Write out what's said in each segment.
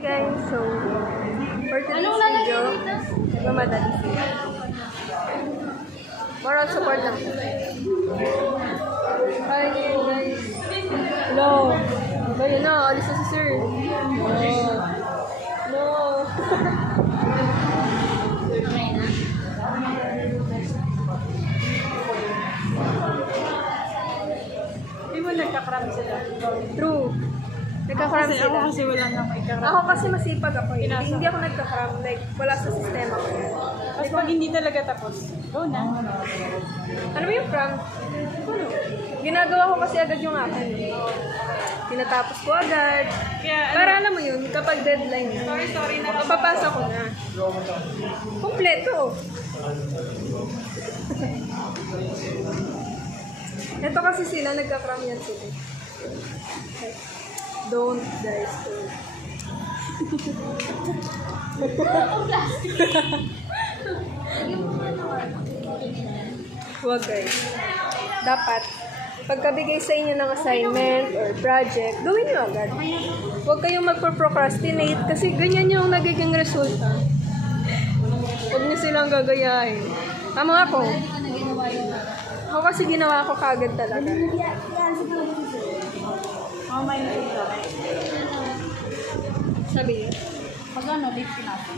Guys, so for today's video, nagmamadali sila. Moral support lang. Hi guys. Hello. Ayun na, alis na si sir. No. Hindi mo nagkakram sila. True. Nagkakram sila. Ako kasi wala nang ikakram. Ako kasi masipag ako eh. Hindi ako nagkakram. Like, wala sa sistema ko. Kasi pag hindi talaga tapos, go na. Ano ba yung prank? Ano? Ginagawa ko kasi agad yung akin. Tinatapos ko agad. Kaya, Para alam mo yun, kapag deadline na, sorry na. mapapasa ko na. Kompleto. Ito kasi sila, nagka-cram yan sila. Don't guys. Huwag guys. Dapat, pagkabigay sa inyo ng assignment or project, gawin nyo agad. Huwag kayong magpo-procrastinate kasi ganyan yung nagiging resulta. Huwag nyo silang gagayahin. Tama ako. Ako kasi ginawa ko kagad talaga. May nito. Sabi niyo. Pag ano, late pinapin.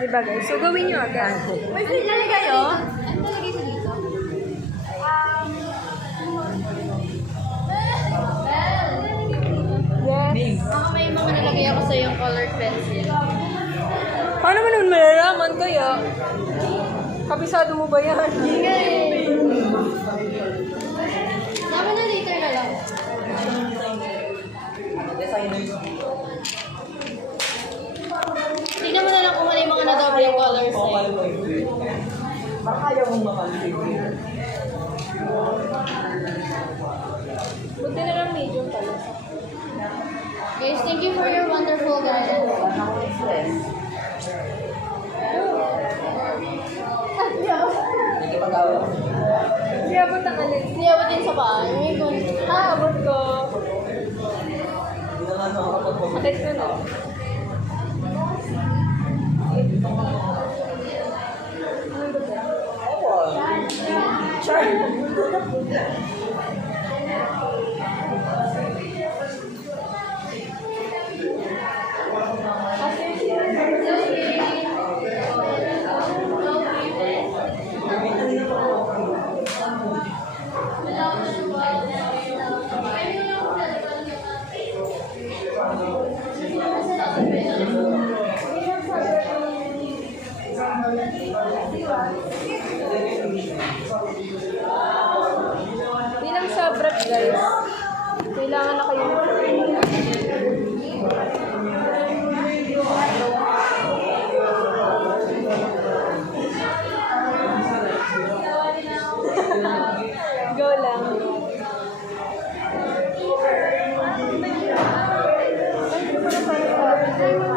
Diba guys? So gawin nyo agad. May pinali kayo? Ano nalagay sa dito? Yes. Baka may mga nalagay ako sa yung colored pencil. Paano mo naman malalaman kaya? Kabisado mo ba yan? Sabi na later na lang. Tingnan mo na lang kung ano yung mga na-double yung colors eh. Makaya mong makalipin. Buti na lang medium pala. Guys, thank you for your wonderful guidance. Hindi abot ang alin. Hindi abot din sa paa. Abot ko. Sakit ko na. Bilang sa brat guys, kailangan na kayo go lang. Ay,